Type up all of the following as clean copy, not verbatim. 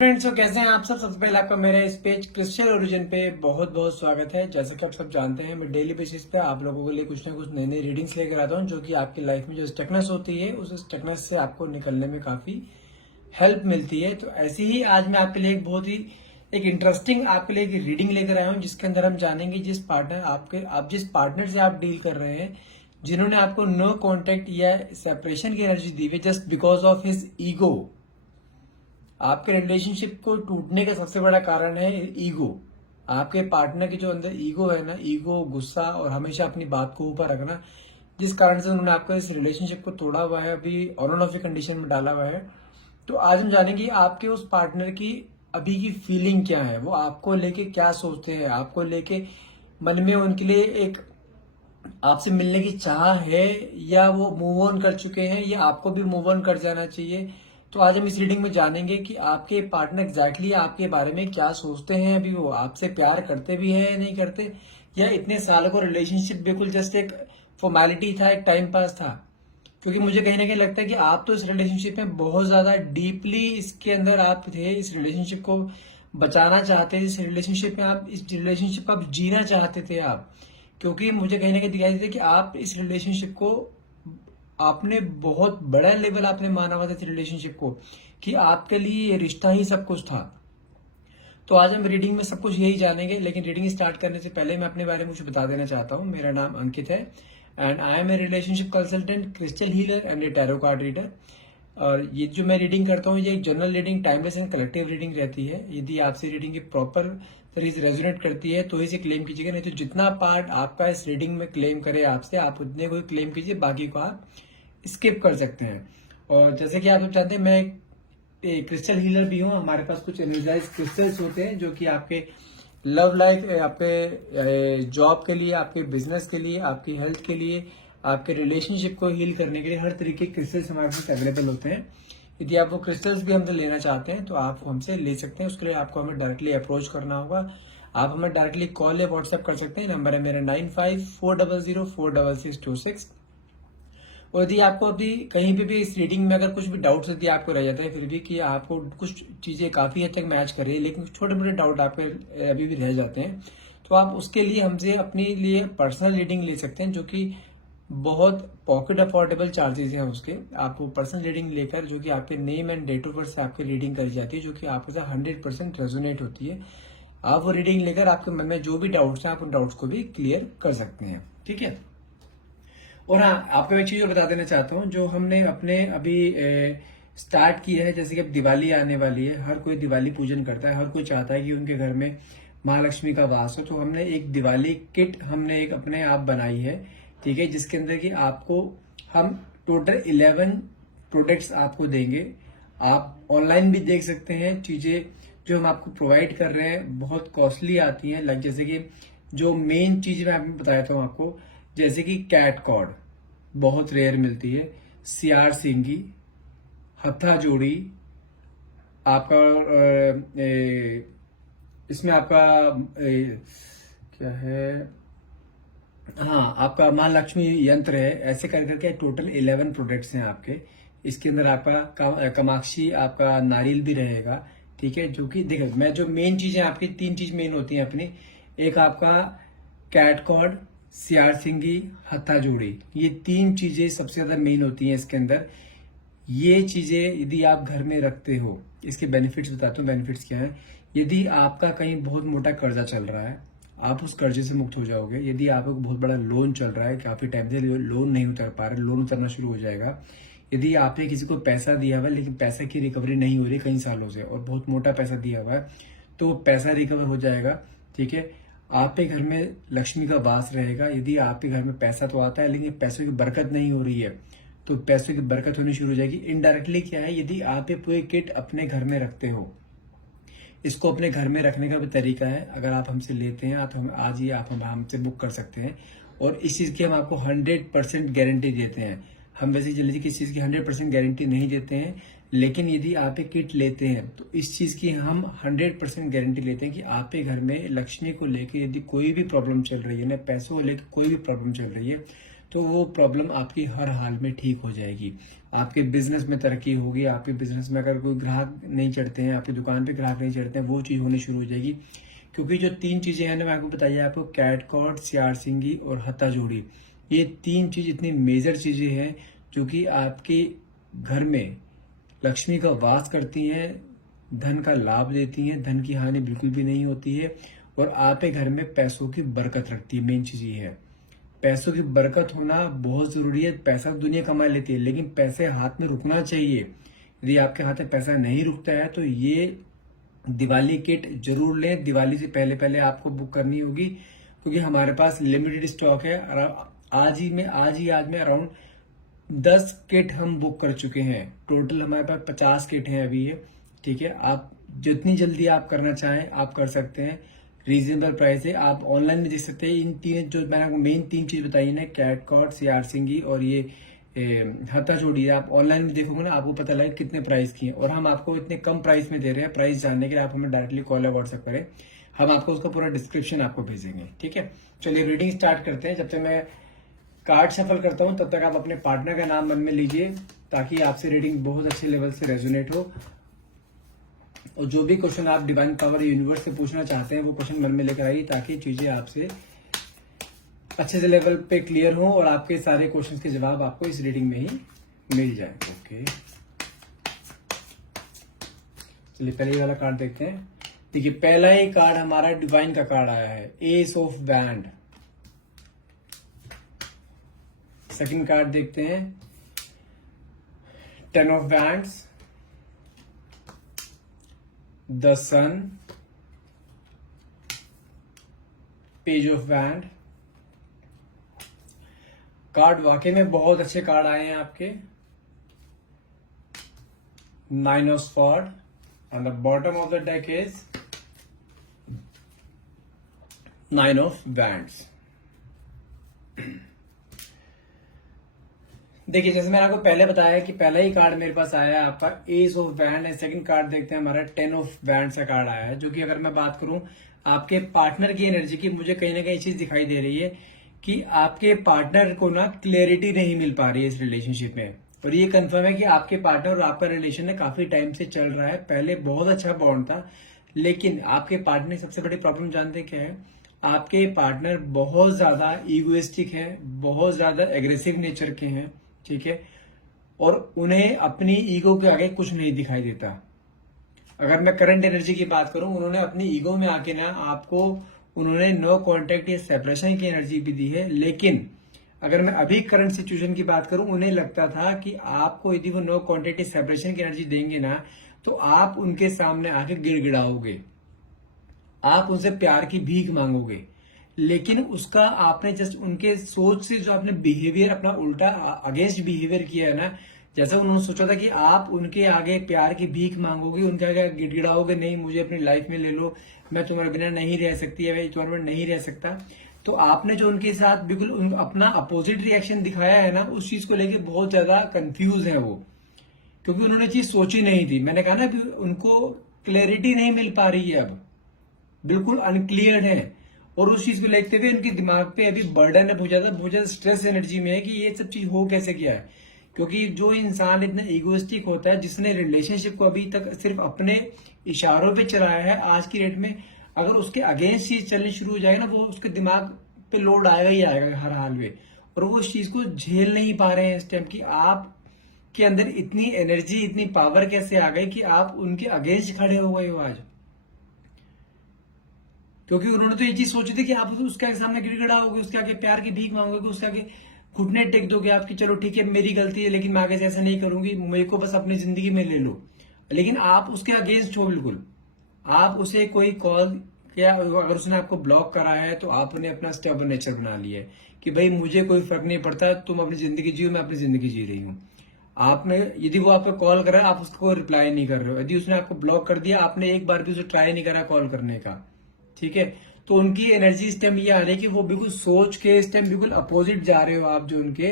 Friends, तो कैसे हैं आप सब। सबसे पहले आपका मेरे इस पेज क्रिस्टल ओरिजिन पे बहुत बहुत स्वागत है। जैसा कि आप सब जानते हैं, मैं डेली बेसिस पे आप लोगों के लिए कुछ ना कुछ नई नई रीडिंग्स लेकर आता हूं, जो कि आपकी लाइफ में जो स्टकनेस होती है उस स्टकनेस से आपको निकलने में काफी हेल्प मिलती है। तो ऐसे ही आज मैं आपके लिए एक बहुत ही एक इंटरेस्टिंग आपके लिए एक रीडिंग लेकर आया हूँ, जिसके अंदर हम जानेंगे आप जिस पार्टनर से आप डील कर रहे हैं, जिन्होंने आपको नो कॉन्टेक्ट या सेपरेशन की एनर्जी दी हुई just because of his ego. आपके रिलेशनशिप को टूटने का सबसे बड़ा कारण है ईगो। आपके पार्टनर के जो अंदर ईगो है ना, ईगो, गुस्सा और हमेशा अपनी बात को ऊपर रखना, जिस कारण से उन्होंने आपका इस रिलेशनशिप को तोड़ा हुआ है, अभी ऑन एंड ऑफ कंडीशन में डाला हुआ है। तो आज हम जानेंगे आपके उस पार्टनर की अभी की फीलिंग क्या है, वो आपको लेके क्या सोचते हैं, आपको लेके मन में उनके लिए एक आपसे मिलने की चाह है, या वो मूव ऑन कर चुके हैं, या आपको भी मूव ऑन कर जाना चाहिए। तो आज हम इस रीडिंग में जानेंगे कि आपके पार्टनर एग्जैक्टली आपके बारे में क्या सोचते हैं। अभी वो आपसे प्यार करते भी है या नहीं करते, या इतने सालों का रिलेशनशिप बिल्कुल जस्ट एक फॉर्मेलिटी था, एक टाइम पास था। क्योंकि मुझे कहीं ना कहीं लगता है कि आप तो इस रिलेशनशिप में बहुत ज्यादा डीपली इसके अंदर आप थे, इस रिलेशनशिप को बचाना चाहते थे, इस रिलेशनशिप को आप जीना चाहते थे आप। क्योंकि मुझे कहीं ना कहीं दिखाई देता है कि आप इस रिलेशनशिप को आपने बहुत बड़ा लेवल आपने माना हुआ था इस रिलेशनशिप को, कि आपके लिए ये रिश्ता ही सब कुछ था। तो आज हम रीडिंग में सब कुछ यही जानेंगे, लेकिन रीडिंग स्टार्ट करने से पहले मैं अपने बारे में कुछ बता देना चाहता हूँ। मेरा नाम अंकित है and I am a relationship consultant, crystal healer and a tarot card reader. और ये जो मैं रीडिंग करता हूँ, ये एक general reading, timeless and collective reading रहती है। यदि आपसे रीडिंग की प्रॉपर तरीके से रेजोनेट करती है तो इसे क्लेम कीजिएगा, नहीं तो जितना पार्ट आपका इस रीडिंग में क्लेम करे आपसे, आप उतने को ही क्लेम कीजिए, बाकी को आप स्किप कर सकते हैं। और जैसे कि आप लोग जानते हैं, मैं एक क्रिस्टल हीलर भी हूँ। हमारे पास कुछ एनर्जाइज क्रिस्टल्स होते हैं जो कि आपके लव लाइफ, आपके जॉब के लिए, आपके बिजनेस के लिए, आपकी हेल्थ के लिए, आपके रिलेशनशिप को हील करने के लिए हर तरीके के क्रिस्टल्स हमारे पास अवेलेबल होते हैं। यदि आप वो क्रिस्टल्स भी हमसे लेना चाहते हैं तो आप हमसे ले सकते हैं। उसके लिए आपको हमें डायरेक्टली अप्रोच करना होगा। आप हमें डायरेक्टली कॉल या व्हाट्सएप कर सकते हैं। नंबर है मेरा 9540046626। और यदि आपको अभी कहीं पे भी इस रीडिंग में अगर कुछ भी डाउट्स यदि आपको रह जाता है, फिर भी कि आपको कुछ चीजें काफी हद तक मैच कर रही है, लेकिन छोटे मोटे डाउट आपके अभी भी रह जाते हैं, तो आप उसके लिए हमसे अपने लिए पर्सनल रीडिंग ले सकते हैं, जो कि बहुत पॉकेट अफोर्डेबल चार्जेस हैं उसके। आपको पर्सनल रीडिंग लेकर, जो कि आपके name and date of birth से आपकी रीडिंग करी जाती है, जो कि आपके साथ 100% रेजोनेट होती है। आप वो रीडिंग लेकर आपके मन में जो भी डाउट्स हैं, आप उन डाउट्स को भी क्लियर कर सकते हैं। ठीक है। और हाँ, आपको एक चीज और बता देना चाहता हूँ, जो हमने अपने अभी स्टार्ट किया है। जैसे कि अब दिवाली आने वाली है, हर कोई दिवाली पूजन करता है, हर कोई चाहता है कि उनके घर में महालक्ष्मी का वास हो। तो हमने एक दिवाली किट हमने एक अपने आप बनाई है, ठीक है, जिसके अंदर कि आपको हम टोटल 11 प्रोडक्ट्स आपको देंगे। आप ऑनलाइन भी देख सकते हैं। चीजें जो हम आपको प्रोवाइड कर रहे हैं बहुत कॉस्टली आती हैं। लाइक जैसे कि जो मेन चीज मैं आपको बताया था आपको, जैसे कि कैट कॉर्ड बहुत रेयर मिलती है, सियार सिंगी, हत्था जोड़ी, आपका इसमें आपका क्या है, हाँ, आपका माँ लक्ष्मी यंत्र है। ऐसे कर करके टोटल 11 प्रोडक्ट्स हैं आपके। इसके अंदर आपका कामाक्षी, आपका नारियल भी रहेगा। ठीक है, जो कि देखो, मैं जो मेन चीजें आपकी 3 चीज मेन होती हैं अपनी। एक आपका कैट कॉर्ड, सियार सिंगी, हत्था जोड़ी, ये 3 चीजें सबसे ज्यादा मेन होती हैं इसके अंदर। ये चीजें यदि आप घर में रखते हो, इसके बेनिफिट्स बताता हूँ। बेनिफिट्स क्या है? यदि आपका कहीं बहुत मोटा कर्जा चल रहा है, आप उस कर्जे से मुक्त हो जाओगे। यदि आपको बहुत बड़ा लोन चल रहा है, काफी टाइम से लोन नहीं उतर पा रहे, लोन उतरना शुरू हो जाएगा। यदि आपने किसी को पैसा दिया हुआ है लेकिन पैसा की रिकवरी नहीं हो रही कई सालों से, और बहुत मोटा पैसा दिया हुआ है, तो वो पैसा रिकवर हो जाएगा। ठीक है। आपके घर में लक्ष्मी का वास रहेगा। यदि आपके घर में पैसा तो आता है लेकिन पैसों की बरकत नहीं हो रही है, तो पैसों की बरकत होनी शुरू हो जाएगी। इनडायरेक्टली क्या है, यदि आप ये पूरी किट अपने घर में रखते हो, इसको अपने घर में रखने का भी तरीका है। अगर आप हमसे लेते हैं तो हम आज ही आप हमसे बुक कर सकते हैं, और इस चीज की हम आपको 100% गारंटी देते हैं। हम वैसे जल्दी किसी चीज की 100% गारंटी नहीं देते हैं, लेकिन यदि आप एक किट लेते हैं तो इस चीज की हम 100% गारंटी लेते हैं कि आपके घर में लक्ष्मी को लेकर यदि कोई भी प्रॉब्लम चल रही है ना, पैसों को लेकर कोई भी प्रॉब्लम चल रही है, तो वो प्रॉब्लम आपकी हर हाल में ठीक हो जाएगी। आपके बिजनेस में तरक्की होगी, आपके बिजनेस में अगर कोई ग्राहक नहीं चढ़ते हैं, आपकी दुकान पे ग्राहक नहीं चढ़ते हैं, वो चीज़ होनी शुरू हो जाएगी। क्योंकि जो 3 चीज़ें हैं ना, मैं आपको बताइए, आपको कैटकॉट, सियार सिंगी और हत्ता जोड़ी, ये 3 चीज़ इतनी मेजर चीज़ें हैं जो कि आपके घर में लक्ष्मी का वास करती हैं, धन का लाभ देती हैं, धन की हानि बिल्कुल भी नहीं होती है और आपके घर में पैसों की बरकत रखती है। मेन चीज़ ये है, पैसों की बरकत होना बहुत जरूरी है। पैसा दुनिया कमा लेती है, लेकिन पैसे हाथ में रुकना चाहिए। यदि आपके हाथ में पैसा नहीं रुकता है तो ये दिवाली किट जरूर लें। दिवाली से पहले पहले आपको बुक करनी होगी, क्योंकि हमारे पास लिमिटेड स्टॉक है। आज में अराउंड 10 किट हम बुक कर चुके हैं। टोटल हमारे पास 50 किट हैं अभी ये। ठीक है, आप जितनी जल्दी आप करना चाहें आप कर सकते हैं। रीजनेबल प्राइस है, आप ऑनलाइन में देख सकते हैं। इन 3 जो मैंने आपको मेन 3 चीज बताई ना, कैटकॉट, सियार सिंगी और ये हत्ता जोड़ी, आप ऑनलाइन में देखोगे ना, आपको पता लगे कितने प्राइस की है। और हम आपको इतने कम प्राइस में दे रहे हैं। प्राइस जानने के लिए आप हमें डायरेक्टली कॉल या व्हाट्सएप करें, हम आपको उसका पूरा डिस्क्रिप्शन आपको भेजेंगे। ठीक है, चलिए रीडिंग स्टार्ट करते हैं। जब तक मैं कार्ड शफल करता हूं तब तक आप अपने पार्टनर का नाम मन में लीजिए, ताकि आपसे रीडिंग बहुत अच्छे लेवल से रेजोनेट हो। और जो भी क्वेश्चन आप डिवाइन पावर यूनिवर्स से पूछना चाहते हैं वो क्वेश्चन मन में लेकर आइए, ताकि चीजें आपसे अच्छे से लेवल पे क्लियर हो और आपके सारे क्वेश्चन के जवाब आपको इस रीडिंग में ही मिल जाए। ओके, चलिए पहले वाला कार्ड देखते हैं। देखिए, पहला ही कार्ड हमारा डिवाइन का कार्ड आया है, एस ऑफ बैंड। सेकंड कार्ड देखते हैं, 10 of wands, the sun, page of बैंड। कार्ड वाकई में बहुत अच्छे कार्ड आए हैं आपके। 9 of sword and the bottom of the deck is 9 of wands. देखिए, जैसे मैंने आपको पहले बताया कि पहला ही कार्ड मेरे पास आया है आपका एस ऑफ बैंड है। सेकंड कार्ड देखते हैं, हमारा 10 ऑफ बैंड का कार्ड आया है, जो कि अगर मैं बात करूं आपके पार्टनर की एनर्जी की, मुझे कहीं ना कहीं चीज दिखाई दे रही है कि आपके पार्टनर को ना क्लैरिटी नहीं मिल पा रही है इस रिलेशनशिप में। और ये कंफर्म है कि आपके पार्टनर और आपका रिलेशन है काफी टाइम से चल रहा है। पहले बहुत अच्छा बॉन्ड था, लेकिन आपके पार्टनर की सबसे बड़ी प्रॉब्लम जानते क्या है? आपके पार्टनर बहुत ज्यादा इगोइस्टिक है, बहुत ज्यादा एग्रेसिव नेचर के हैं। ठीक है, और उन्हें अपनी ईगो के आगे कुछ नहीं दिखाई देता। अगर मैं करंट एनर्जी की बात करूं, उन्होंने अपनी ईगो में आके ना आपको उन्होंने नो कांटेक्ट या सेपरेशन की एनर्जी भी दी है। लेकिन अगर मैं अभी करंट सिचुएशन की बात करूं, उन्हें लगता था कि आपको यदि वो नो कांटेक्ट या सेपरेशन की एनर्जी देंगे ना, तो आप उनके सामने आके गिड़गिड़ाओगे, आप उनसे प्यार की भीख मांगोगे। लेकिन उसका आपने जस्ट उनके सोच से जो आपने बिहेवियर अपना उल्टा अगेंस्ट बिहेवियर किया है ना, जैसा उन्होंने सोचा था कि आप उनके आगे प्यार की भीख मांगोगे, उनके आगे गिड़गिड़ाओगे, नहीं मुझे अपनी लाइफ में ले लो, मैं तुम्हारे बिना नहीं रह सकती है, मैं तुम्हारे बिना नहीं रह सकता। तो आपने जो उनके साथ बिल्कुल अपना अपोजिट रिएक्शन दिखाया है ना, उस चीज को लेके बहुत ज्यादा कंफ्यूज है वो, क्योंकि उन्होंने चीज सोची नहीं थी। मैंने कहा ना, अभी उनको क्लैरिटी नहीं मिल पा रही है, अब बिल्कुल अनक्लियर है। और उस चीज को देखते हुए उनके दिमाग पे अभी बर्डन है, बहुत ज्यादा स्ट्रेस एनर्जी में है कि ये सब चीज हो कैसे गया है। क्योंकि जो इंसान इतना इगोइस्टिक होता है, जिसने रिलेशनशिप को अभी तक सिर्फ अपने इशारों पे चलाया है, आज की डेट में अगर उसके अगेंस्ट चीज चलनी शुरू हो जाएगी ना, वो उसके दिमाग पे लोड आएगा ही आएगा हर हाल में। और वो उस चीज को झेल नहीं पा रहे हैं इस टाइम की आप के अंदर इतनी एनर्जी, इतनी पावर कैसे आ गई कि आप उनके अगेंस्ट खड़े हो गए हो आज। क्योंकि उन्होंने तो ये चीज सोची थी कि आप उसके सामने गिड़गिड़ाओगे, उसके आगे प्यार की भीख मांगोगे, उसके आगे घुटने टेक दोगे आपकी, चलो ठीक है मेरी गलती है लेकिन मैं आगे से ऐसा नहीं करूंगी, मेरे को बस अपनी जिंदगी में ले लो। लेकिन आप उसके अगेंस्ट हो बिल्कुल। आप उसे कोई कॉल या अगर उसने आपको ब्लॉक कराया है तो आपने अपना स्टेबल नेचर बना लिया है कि भाई मुझे कोई फर्क नहीं पड़ता, तुम अपनी जिंदगी जियो, मैं अपनी जिंदगी जी रही हूँ। आपने यदि वो आपको कॉल कर रहा है, आप उसको रिप्लाई नहीं कर रहे हो। यदि उसने आपको ब्लॉक कर दिया, आपने एक बार भी उसे ट्राई नहीं करा कॉल करने का। ठीक है, तो उनकी एनर्जी इस टाइम ये आ रही है कि वो बिल्कुल सोच के इस टाइम बिल्कुल अपोजिट जा रहे हो आप जो उनके,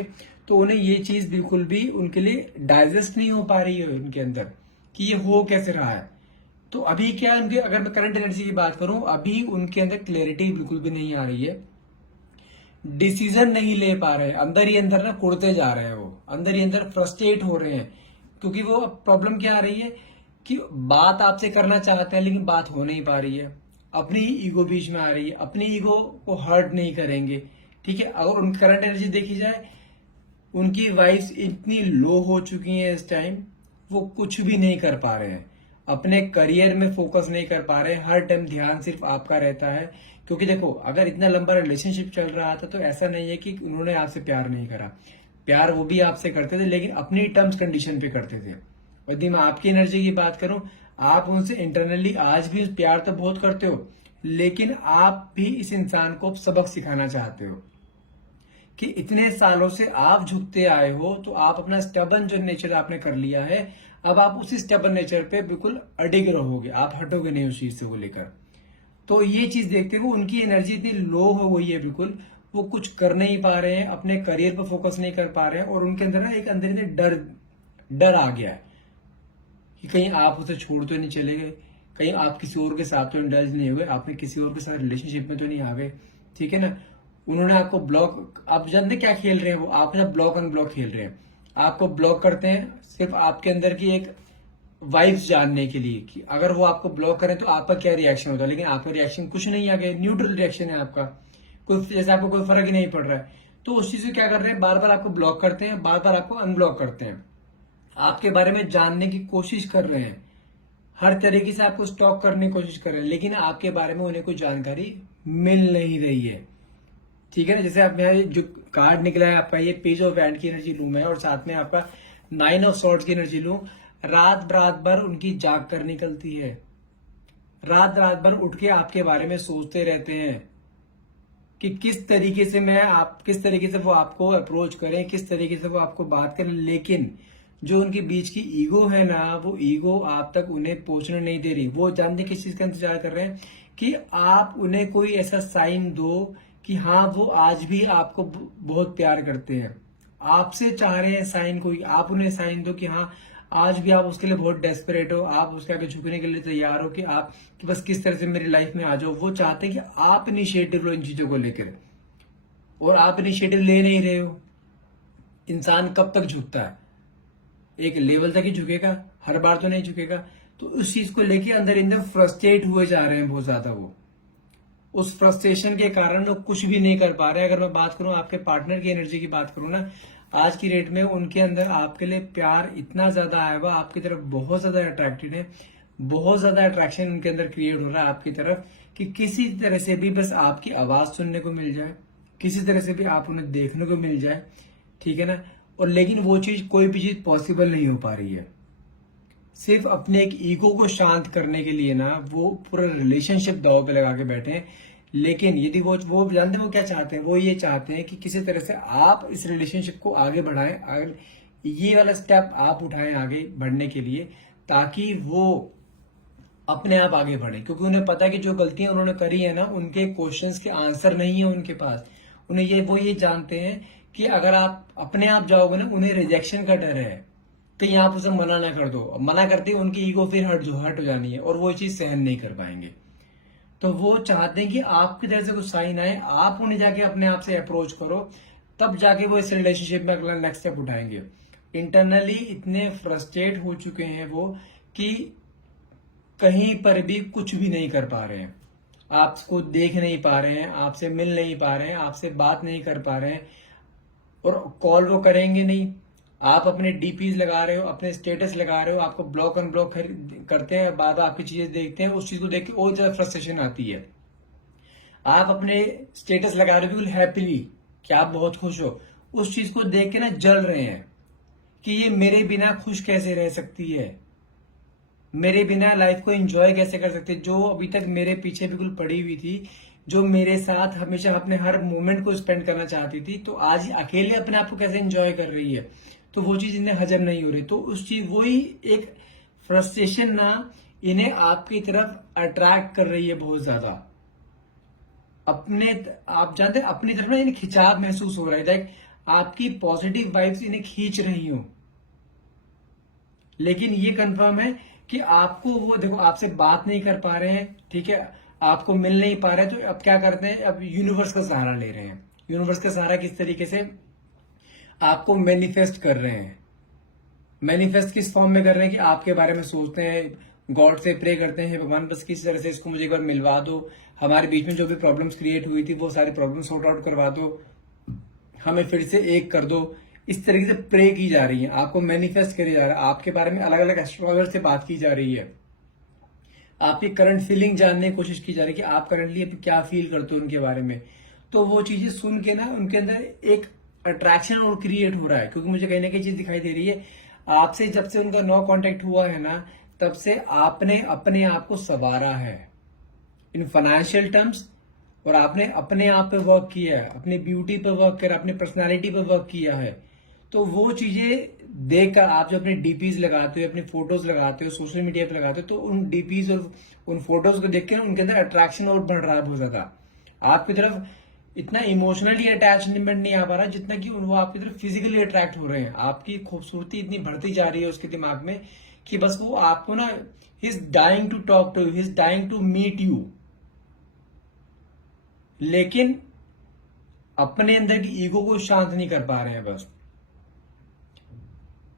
तो उन्हें ये चीज बिल्कुल भी उनके लिए डाइजेस्ट नहीं हो पा रही है उनके अंदर कि ये हो कैसे रहा है। तो अभी क्या है उनके, अगर मैं करंट एनर्जी की बात करूं, अभी उनके अंदर क्लैरिटी बिल्कुल भी नहीं आ रही है, डिसीजन नहीं ले पा रहे, अंदर ही अंदर ना कुड़ते जा रहे हैं वो। अंदर ही अंदर फ्रस्ट्रेट हो रहे हैं, क्योंकि वो प्रॉब्लम क्या आ रही है कि बात आपसे करना चाहते हैं लेकिन बात हो नहीं पा रही है, अपनी ईगो बीच में आ रही है, अपनी ईगो को हर्ट नहीं करेंगे। ठीक है, अगर उनकी करंट एनर्जी देखी जाए, उनकी वाइब्स इतनी लो हो चुकी हैं इस टाइम, वो कुछ भी नहीं कर पा रहे हैं, अपने करियर में फोकस नहीं कर पा रहे हैं, हर टाइम ध्यान सिर्फ आपका रहता है। क्योंकि देखो, अगर इतना लंबा रिलेशनशिप चल रहा था तो ऐसा नहीं है कि उन्होंने आपसे प्यार नहीं करा, प्यार वो भी आपसे करते थे लेकिन अपनी टर्म्स कंडीशन पे करते थे। यदि मैं आपकी एनर्जी की बात करूं, आप उनसे इंटरनली आज भी प्यार तो बहुत करते हो, लेकिन आप भी इस इंसान को सबक सिखाना चाहते हो कि इतने सालों से आप झुकते आए हो, तो आप अपना स्टबन जो नेचर आपने कर लिया है, अब आप उसी स्टबन नेचर पे बिल्कुल अडिग रहोगे, आप हटोगे नहीं उस चीज से को लेकर। तो ये चीज देखते हुए उनकी एनर्जी इतनी लो हो गई है, बिल्कुल वो कुछ कर नहीं पा रहे हैं, अपने करियर पर फोकस नहीं कर पा रहे हैं, और उनके अंदर ना एक अंदर डर डर आ गया है कि कहीं आप उसे छोड़ तो नहीं चले गए, कहीं आप किसी और के साथ तो इंडल्ज नहीं हुए, आपने किसी और के साथ रिलेशनशिप में तो नहीं आ गए। ठीक है ना, उन्होंने आपको ब्लॉक, आप जानते क्या खेल रहे हैं वो, आप ना ब्लॉक अनब्लॉक खेल रहे हैं। आपको ब्लॉक करते हैं सिर्फ आपके अंदर की एक वाइब्स जानने के लिए कि अगर वो आपको ब्लॉक करें तो आपका क्या रिएक्शन होता है, लेकिन आपका रिएक्शन कुछ नहीं आ गया, न्यूट्रल रिएक्शन है आपका, कोई जैसे आपको कोई फर्क ही नहीं पड़ रहा है। तो उस चीज को क्या कर रहे हैं, बार बार आपको ब्लॉक करते हैं, बार बार आपको अनब्लॉक करते हैं, आपके बारे में जानने की कोशिश कर रहे हैं, हर तरीके से आपको स्टॉक करने की कोशिश कर रहे हैं, लेकिन आपके बारे में उन्हें कोई जानकारी मिल नहीं रही है। ठीक है ना, जैसे आप यहाँ जो कार्ड निकला है आपका, ये पेज ऑफ वैंड की एनर्जी लूम है, और साथ में आपका 9 ऑफ सॉर्ड्स की एनर्जी लूम। रात रात भर उनकी जाग कर निकलती है, रात रात भर उठ के आपके बारे में सोचते रहते हैं कि किस तरीके से किस तरीके से वो आपको अप्रोच करें, किस तरीके से वो आपको बात करें, लेकिन जो उनके बीच की ईगो है ना, वो ईगो आप तक उन्हें पहुंचने नहीं दे रही। वो जानते किस चीज का इंतजार कर रहे हैं कि आप उन्हें कोई ऐसा साइन दो कि हाँ वो आज भी आपको बहुत प्यार करते हैं, आपसे चाह रहे हैं साइन कोई, आप उन्हें साइन दो कि हाँ आज भी आप उसके लिए बहुत डेस्परेट हो, आप उसके आगे झुकने के लिए तैयार हो कि बस किस तरह से मेरी लाइफ में आ जाओ। वो चाहते हैं कि आप इनिशिएटिव लो इन चीजों को लेकर, और आप इनिशिएटिव ले नहीं रहे हो। इंसान कब तक झुकता है, एक लेवल तक ही झुकेगा, हर बार तो नहीं झुकेगा। तो उस चीज को लेके अंदर अंदर फ्रस्ट्रेट हुए जा रहे हैं बहुत ज्यादा। वो उस फ्रस्ट्रेशन के कारण वो कुछ भी नहीं कर पा रहे हैं। अगर मैं बात करूं आपके पार्टनर की एनर्जी की बात करूं ना, आज की डेट में उनके अंदर आपके लिए प्यार इतना ज्यादा आया हुआ, आपकी तरफ बहुत ज्यादा अट्रैक्टेड है, बहुत ज्यादा अट्रैक्शन उनके अंदर क्रिएट हो रहा है आपकी तरफ, कि किसी तरह से भी बस आपकी आवाज सुनने को मिल जाए, किसी तरह से भी आप उन्हें देखने को मिल जाए। ठीक है ना, और लेकिन वो चीज, कोई भी चीज पॉसिबल नहीं हो पा रही है। सिर्फ अपने एक ईगो को शांत करने के लिए ना वो पूरा रिलेशनशिप दांव पे लगा के बैठे हैं। लेकिन यदि वो जानते हैं वो क्या चाहते हैं, वो ये चाहते हैं कि किसी तरह से आप इस रिलेशनशिप को आगे बढ़ाएं, अगर ये वाला स्टेप आप उठाएं आगे बढ़ने के लिए, ताकि वो अपने आप आगे बढ़े। क्योंकि उन्हें पता है कि जो गलतियां उन्होंने करी है ना, उनके क्वेश्चंस के आंसर नहीं है उनके पास। उन्हें वो ये जानते हैं कि अगर आप अपने आप जाओगे ना, उन्हें रिजेक्शन का डर है, कहीं आप उसे मना ना कर दो। मना करते ही उनकी ईगो फिर हट हो जानी है, और वो चीज सहन नहीं कर पाएंगे। तो वो चाहते हैं कि आपकी तरफ से कुछ साइन आए, आप उन्हें जाके अपने आप से अप्रोच करो, तब जाके वो इस रिलेशनशिप में अगला नेक्स्ट स्टेप उठाएंगे। इंटरनली इतने फ्रस्ट्रेट हो चुके हैं वो कि कहीं पर भी कुछ भी नहीं कर पा रहे हैं, आपको देख नहीं पा रहे हैं, आपसे मिल नहीं पा रहे हैं, आपसे बात नहीं कर पा रहे हैं, और कॉल वो करेंगे नहीं। आप अपने डीपीज लगा रहे हो, अपने स्टेटस लगा रहे हो, आपको ब्लॉक अनब्लॉक करते हैं, बाद आपकी चीजें देखते हैं, उस चीज को देख के और ज्यादा फ्रस्ट्रेशन आती है। आप अपने स्टेटस लगा रहे हो बिल्कुल हैप्पीली कि आप बहुत खुश हो, उस चीज को देख के ना जल रहे हैं कि ये मेरे बिना खुश कैसे रह सकती है, मेरे बिना लाइफ को एंजॉय कैसे कर सकते। जो अभी तक मेरे पीछे बिल्कुल पड़ी हुई थी, जो मेरे साथ हमेशा अपने हर मोमेंट को स्पेंड करना चाहती थी, तो आज अकेले अपने आप को कैसे एंजॉय कर रही है। तो वो चीज इन्हें हजम नहीं हो रही। तो उस चीज वही एक फ्रस्ट्रेशन ना इन्हें आपकी तरफ अट्रैक्ट कर रही है बहुत ज्यादा। आप जानते हैं अपनी तरफ ना इन्हें खिंचाव महसूस हो रहा है, लाइक आपकी पॉजिटिव वाइब्स इन्हें खींच रही हो। लेकिन ये कंफर्म है कि आपको वो देखो, आपसे बात नहीं कर पा रहे हैं, ठीक है, आपको मिल नहीं पा रहे, तो अब क्या करते हैं, अब यूनिवर्स का सहारा ले रहे हैं। यूनिवर्स का सहारा किस तरीके से, आपको मैनिफेस्ट कर रहे हैं। मैनिफेस्ट किस फॉर्म में कर रहे हैं कि आपके बारे में सोचते हैं, गॉड से प्रे करते हैं, भगवान बस किसी तरह से इसको मुझे एक बार मिलवा दो, हमारे बीच में जो भी प्रॉब्लम्स क्रिएट हुई थी वो सारी प्रॉब्लम सॉर्ट आउट करवा दो, हमें फिर से एक कर दो। इस तरीके से प्रे की जा रही है, आपको मैनिफेस्ट करे जा रहा है, आपके बारे में अलग अलग एस्ट्रोलॉजर से बात की जा रही है, आपकी करंट फीलिंग जानने की कोशिश की जा रही है कि आप करंटली क्या फील करते हो उनके बारे में। तो वो चीजें सुन के ना उनके अंदर एक अट्रैक्शन और क्रिएट हो रहा है, क्योंकि मुझे कहीं ना कहीं चीज दिखाई दे रही है आपसे। जब से उनका नो कांटेक्ट हुआ है ना, तब से आपने अपने आप को संवारा है इन फाइनेंशियल टर्म्स, और आपने अपने आप पे वर्क किया है, अपनी ब्यूटी पे वर्क किया, अपनी पर्सनालिटी पे वर्क किया है। तो वो चीजें देखकर आप जो अपने डीपीज लगाते हो, अपने फोटोज लगाते हो, सोशल मीडिया पे लगाते हो, तो उन डीपीज और उन फोटोज को देख के ना उनके अंदर अट्रैक्शन और बढ़ रहा है बहुत ज्यादा। आपकी तरफ इतना इमोशनली अटैचमेंट नहीं आ पा रहा जितना कि वो आपकी तरफ फिजिकली अट्रैक्ट हो रहे हैं। आपकी खूबसूरती इतनी बढ़ती जा रही है उसके दिमाग में कि बस वो आपको ना, he is dying to talk to you, he is dying to meet you, लेकिन अपने अंदर की ईगो को शांत नहीं कर पा रहे हैं बस।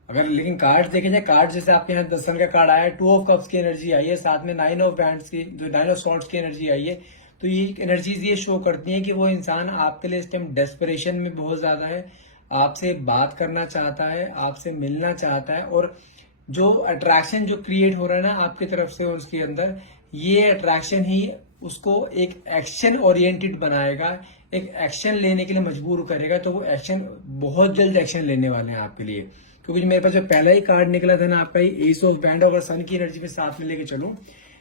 अगर लेकिन कार्ड देखे जाए, कार्ड जैसे आपके यहाँ 10 सन का कार्ड आया है, 2 ऑफ कप्स की एनर्जी आई है, साथ में 9 ऑफ बैंड्स की, जो 9 ऑफ सॉर्ड्स की एनर्जी आई है। तो ये एनर्जीज ये शो करती हैं कि वो इंसान आपके लिए इस टाइम डेस्परेशन में बहुत ज्यादा है, आपसे बात करना चाहता है, आपसे मिलना चाहता है, और जो अट्रैक्शन जो क्रिएट हो रहा है ना आपकी तरफ से उसके अंदर, ये अट्रैक्शन ही उसको एक एक्शन ओरिएंटेड बनाएगा, एक एक्शन लेने के लिए मजबूर करेगा। तो वो एक्शन, बहुत जल्द एक्शन लेने वाले हैं आपके लिए, क्योंकि मेरे पास जो पहला ही कार्ड निकला था ना आपका, एस ऑफ बैंड, अगर सन की एनर्जी में साथ में लेके चलूं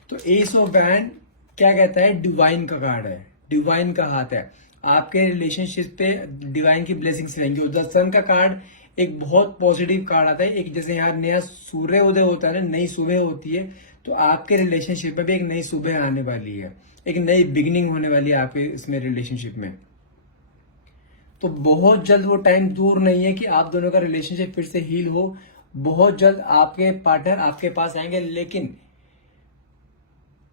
तो एस ऑफ बैंड क्या कहता है, डिवाइन का कार्ड है, डिवाइन का हाथ है, आपके रिलेशनशिप पे डिवाइन की ब्लेसिंग्स रहेंगी। और द सन का कार्ड एक बहुत पॉजिटिव कार्ड आता है, एक जैसे यहाँ नया सूर्य उदय होता है ना, नई सुबह होती है, तो आपके रिलेशनशिप में भी एक नई सुबह आने वाली है, एक नई बिगिनिंग होने वाली है आपके इसमें रिलेशनशिप में। तो बहुत जल्द वो टाइम दूर नहीं है कि आप दोनों का रिलेशनशिप फिर से हील हो। बहुत जल्द आपके पार्टनर आपके पास आएंगे, लेकिन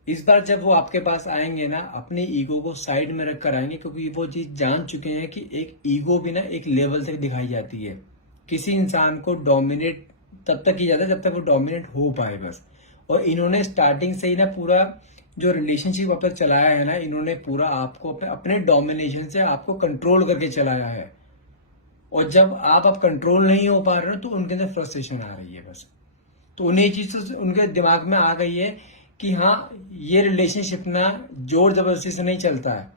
इस बार जब वो आपके पास आएंगे ना, अपनी ईगो को साइड में रख कर आएंगे, क्योंकि वो चीज जान चुके हैं कि एक ईगो भी ना एक लेवल तक दिखाई जाती है। किसी इंसान को डोमिनेट तब तक किया जाता है जब तक वो डोमिनेट हो पाए बस। और इन्होंने स्टार्टिंग से ही ना पूरा जो रिलेशनशिप अब तक चलाया है ना, इन्होंने पूरा आपको अपने डोमिनेशन से आपको कंट्रोल करके चलाया है। और जब आप अब कंट्रोल नहीं हो पा रहे हो तो उनके अंदर फ्रस्ट्रेशन आ रही है बस। तो उन्हें चीज उनके दिमाग में आ गई है कि हाँ, ये रिलेशनशिप ना जोर जबरदस्ती से नहीं चलता है।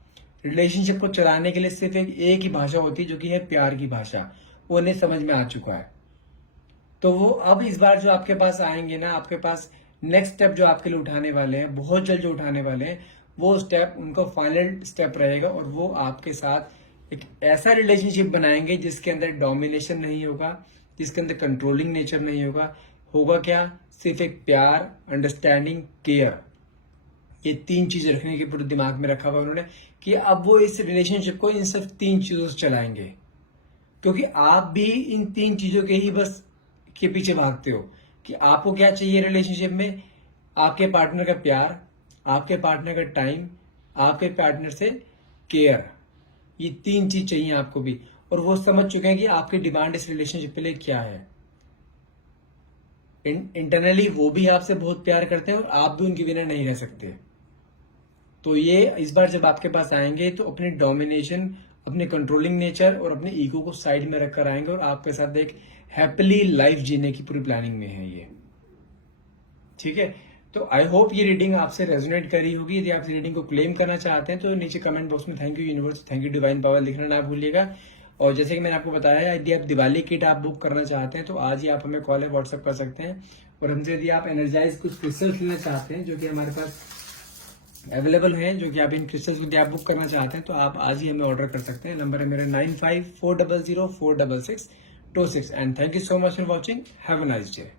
रिलेशनशिप को चलाने के लिए सिर्फ एक ही भाषा होती है, जो कि है प्यार की भाषा। वो उन्हें समझ में आ चुका है। तो वो अब इस बार जो आपके पास आएंगे ना, आपके पास नेक्स्ट स्टेप जो आपके लिए उठाने वाले हैं, बहुत जल्द जो उठाने वाले हैं, वो स्टेप उनका फाइनल स्टेप रहेगा। और वो आपके साथ एक ऐसा रिलेशनशिप बनाएंगे जिसके अंदर डोमिनेशन नहीं होगा, जिसके अंदर कंट्रोलिंग नेचर नहीं होगा। होगा क्या, सिर्फ एक प्यार, अंडरस्टैंडिंग, केयर, ये 3 चीजें रखने के पूरे दिमाग में रखा हुआ उन्होंने कि अब वो इस रिलेशनशिप को इन सिर्फ 3 चीजों से चलाएंगे। क्योंकि आप भी इन 3 चीजों के ही बस के पीछे भागते हो कि आपको क्या चाहिए रिलेशनशिप में, आपके पार्टनर का प्यार, आपके पार्टनर का टाइम, आपके पार्टनर से केयर। ये 3 चीज चाहिए आपको भी, और वो समझ चुके हैं कि आपकी डिमांड इस रिलेशनशिप के लिए क्या है। इंटरनली वो भी आपसे बहुत प्यार करते हैं और आप भी उनके बिना नहीं रह सकते। तो ये इस बार जब आपके पास आएंगे तो अपने डोमिनेशन, अपने कंट्रोलिंग नेचर और अपने ईगो को साइड में रखकर आएंगे, और आपके साथ एक हैप्पीली लाइफ जीने की पूरी प्लानिंग में है ये। ठीक है, तो आई होप ये रीडिंग आपसे रेजोनेट करी होगी। यदि आप इस रीडिंग को क्लेम करना चाहते हैं तो नीचे कमेंट बॉक्स में thank you universe, thank you divine power लिखना ना भूलिएगा। और जैसे कि मैंने आपको बताया, यदि आप दिवाली किट आप बुक करना चाहते हैं तो आज ही आप हमें कॉल या व्हाट्सएप कर सकते हैं। और हमसे यदि आप एनर्जाइज कुछ क्रिस्टल्स लेना चाहते हैं जो कि हमारे पास अवेलेबल हैं, जो कि आप इन क्रिस्टल्स यदि आप बुक करना चाहते हैं तो आप आज ही हमें ऑर्डर कर सकते हैं। नंबर है मेरा 9540046626। And thank you so much for watching. Have a nice day.